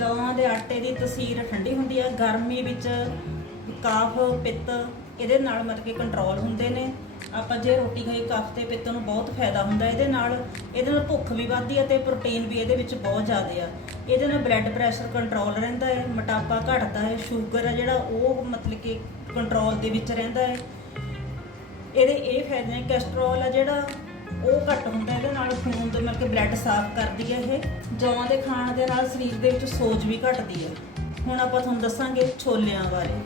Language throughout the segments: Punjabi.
ਜੌਂ ਦੇ ਆਟੇ ਦੀ ਤਸੀਰ ਠੰਡੀ ਹੁੰਦੀ ਆ, ਗਰਮੀ ਵਿੱਚ ਕਾਫ, ਪਿੱਤ ਇਹਦੇ ਨਾਲ ਮਤਲਬ ਕਿ ਕੰਟਰੋਲ ਹੁੰਦੇ ਨੇ। ਆਪਾਂ ਜੇ ਰੋਟੀ ਖਾਈ, ਕਫ ਤੇ ਪਿੱਤ ਨੂੰ ਬਹੁਤ ਫਾਇਦਾ ਹੁੰਦਾ, ਇਹਦੇ ਨਾਲ ਇਹਦੇ ਨਾਲ ਭੁੱਖ ਵੀ ਵੱਧਦੀ ਹੈ ਤੇ ਪ੍ਰੋਟੀਨ ਵੀ ਇਹਦੇ ਵਿੱਚ ਬਹੁਤ ਜ਼ਿਆਦਾ ਆ। ਇਹਦੇ ਨਾਲ ਬਲੱਡ ਪ੍ਰੈਸ਼ਰ ਕੰਟਰੋਲ ਰਹਿੰਦਾ ਹੈ ਮੋਟਾਪਾ ਘਟਦਾ ਹੈ ਸ਼ੂਗਰ ਆ ਜਿਹੜਾ ਉਹ ਮਤਲਬ ਕਿ ਕੰਟਰੋਲ ਦੇ ਵਿੱਚ ਰਹਿੰਦਾ ਹੈ ਇਹਦੇ ਇਹ ਫਾਇਦੇ ਨੇ ਕੋਲੇਸਟ੍ਰੋਲ ਆ ਜਿਹੜਾ ਉਹ ਘੱਟ ਹੁੰਦਾ ਇਹਦੇ ਨਾਲ ਖੂਨ ਦੇ ਮਤਲਬ ਕਿ ਬਲੱਡ ਸਾਫ਼ ਕਰਦੀ ਹੈ ਇਹ। ਜੌਂ ਦੇ ਖਾਣ ਦੇ ਨਾਲ ਸਰੀਰ ਦੇ ਵਿੱਚ ਸੋਜ ਵੀ ਘਟਦੀ ਹੈ। ਹੁਣ ਆਪਾਂ ਤੁਹਾਨੂੰ ਦੱਸਾਂਗੇ ਛੋਲਿਆਂ ਬਾਰੇ।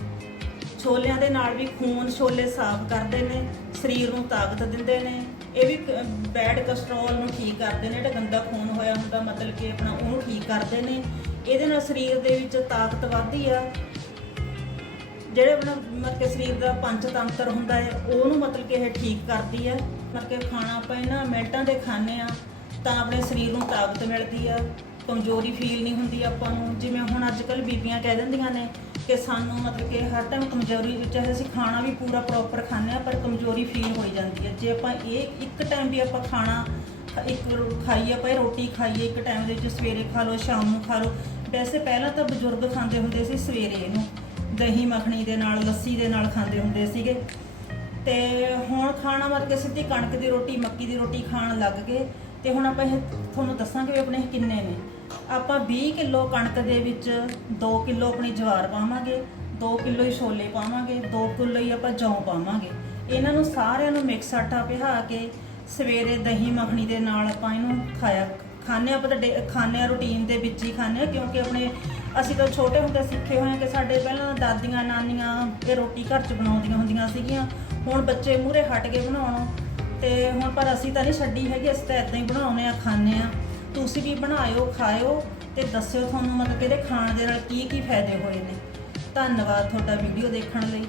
ਛੋਲਿਆਂ ਦੇ ਨਾਲ ਵੀ ਖੂਨ ਛੋਲੇ ਸਾਫ਼ ਕਰਦੇ ਨੇ, ਸਰੀਰ ਨੂੰ ਤਾਕਤ ਦਿੰਦੇ ਨੇ। ਇਹ ਵੀ ਬੈਡ ਕੋਲੇਸਟ੍ਰੋਲ ਨੂੰ ਠੀਕ ਕਰਦੇ ਨੇ, ਜਿਹੜਾ ਗੰਦਾ ਖੂਨ ਹੋਇਆ ਹੁੰਦਾ, ਮਤਲਬ ਕਿ ਆਪਣਾ ਉਹਨੂੰ ਠੀਕ ਕਰਦੇ ਨੇ। ਇਹਦੇ ਨਾਲ ਸਰੀਰ ਦੇ ਵਿੱਚ ਤਾਕਤ ਵੱਧਦੀ ਆ। ਜਿਹੜੇ ਆਪਣਾ ਮਤਲਬ ਕਿ ਸਰੀਰ ਦਾ ਪੰਚ ਤੰਤਰ ਹੁੰਦਾ ਹੈ, ਉਹਨੂੰ ਮਤਲਬ ਕਿ ਇਹ ਠੀਕ ਕਰਦੀ ਹੈ। ਮਤਲਬ ਕਿ ਖਾਣਾ ਆਪਾਂ ਇਹਨਾਂ ਮਿੰਟਾਂ ਦੇ ਖਾਣੇ ਆ ਤਾਂ ਆਪਣੇ ਸਰੀਰ ਨੂੰ ਤਾਕਤ ਮਿਲਦੀ ਆ, ਕਮਜ਼ੋਰੀ ਫੀਲ ਨਹੀਂ ਹੁੰਦੀ ਆਪਾਂ ਨੂੰ। ਜਿਵੇਂ ਹੁਣ ਅੱਜ ਕੱਲ ਬੀਬੀਆਂ ਕਹਿ ਦਿੰਦੀਆਂ ਨੇ ਕਿ ਸਾਨੂੰ ਮਤਲਬ ਕਿ ਹਰ ਟਾਈਮ ਕਮਜ਼ੋਰੀ, ਚਾਹੇ ਅਸੀਂ ਖਾਣਾ ਵੀ ਪੂਰਾ ਪ੍ਰੋਪਰ ਖਾਂਦੇ ਆ ਪਰ ਕਮਜ਼ੋਰੀ ਫੀਲ ਹੋਈ ਜਾਂਦੀ ਹੈ। ਜੇ ਆਪਾਂ ਇਹ ਇੱਕ ਟਾਈਮ ਵੀ ਆਪਾਂ ਖਾਣਾ, ਇੱਕ ਖਾਈਏ, ਆਪਾਂ ਰੋਟੀ ਖਾਈਏ ਇੱਕ ਟਾਈਮ ਦੇ ਵਿੱਚ, ਸਵੇਰੇ ਖਾ ਲਓ, ਸ਼ਾਮ ਨੂੰ ਖਾ ਲਓ। ਵੈਸੇ ਪਹਿਲਾਂ ਤਾਂ ਬਜ਼ੁਰਗ ਖਾਂਦੇ ਹੁੰਦੇ ਸੀ ਸਵੇਰੇ ਇਹਨੂੰ। ਦਹੀਂ ਮੱਖਣੀ ਦੇ ਨਾਲ, ਲੱਸੀ ਦੇ ਨਾਲ ਖਾਂਦੇ ਹੁੰਦੇ ਸੀਗੇ। ਤੇ ਹੁਣ ਖਾਣਾ ਮਤਲਬ ਕਿ ਸਿੱਧੀ ਕਣਕ ਦੀ ਰੋਟੀ, ਮੱਕੀ ਦੀ ਰੋਟੀ ਖਾਣ ਲੱਗ ਗਏ। ਤੇ ਹੁਣ ਆਪਾਂ ਇਹ ਤੁਹਾਨੂੰ ਦੱਸਾਂਗੇ ਵੀ ਆਪਣੇ ਕਿੰਨੇ ਨੇ। ਆਪਾਂ 20 ਕਿਲੋ ਕਣਕ ਦੇ ਵਿੱਚ 2 ਕਿਲੋ ਆਪਣੀ ਜਵਾਰ ਪਾਵਾਂਗੇ 2 ਕਿਲੋ ਹੀ ਛੋਲੇ ਪਾਵਾਂਗੇ 2 ਕਿਲੋ ਹੀ ਆਪਾਂ ਜੌਂ ਪਾਵਾਂਗੇ। ਇਹਨਾਂ ਨੂੰ ਸਾਰਿਆਂ ਨੂੰ ਮਿਕਸ ਆਟਾ ਪਿਹਾ ਕੇ ਸਵੇਰੇ ਦਹੀਂ ਮੱਖਣੀ ਦੇ ਨਾਲ ਆਪਾਂ ਇਹਨੂੰ ਖਾਇਆ ਖਾਣੇ ਆਪਾਂ ਤਾਂ ਡੇ- ਖਾਂਦੇ ਆ ਰੂਟੀਨ ਦੇ ਵਿੱਚ ਹੀ ਖਾਂਦੇ ਆ ਕਿਉਂਕਿ ਆਪਣੇ ਅਸੀਂ ਤਾਂ ਛੋਟੇ ਹੁੰਦੇ ਸਿੱਖੇ ਹੋਏ ਹਾਂ ਕਿ ਸਾਡੇ ਪਹਿਲਾਂ ਦਾਦੀਆਂ, ਨਾਨੀਆਂ ਇਹ ਰੋਟੀ ਘਰ 'ਚ ਬਣਾਉਂਦੀਆਂ ਹੁੰਦੀਆਂ ਸੀਗੀਆਂ। ਹੁਣ ਬੱਚੇ ਮੂਹਰੇ ਹਟ ਕੇ ਬਣਾਉਣ। ਤੇ ਹੁਣ ਪਰ ਅਸੀਂ ਤਾਂ ਨਹੀਂ ਛੱਡੀ ਹੈਗੀ, ਅਸੀਂ ਤਾਂ ਇਦਾਂ ਹੀ ਬਣਾਉਨੇ ਆ, ਖਾਂਦੇ ਆ। ਤੁਸੀਂ ਵੀ ਬਣਾਇਓ, ਖਾਇਓ ਤੇ ਦੱਸਿਓ ਤੁਹਾਨੂੰ ਮਤਲਬ ਕਿ ਇਹਦੇ ਖਾਣ ਦੇ ਨਾਲ ਕੀ ਕੀ ਫਾਇਦੇ ਹੋਏ ਨੇ। ਧੰਨਵਾਦ ਤੁਹਾਡਾ ਵੀਡੀਓ ਦੇਖਣ ਲਈ।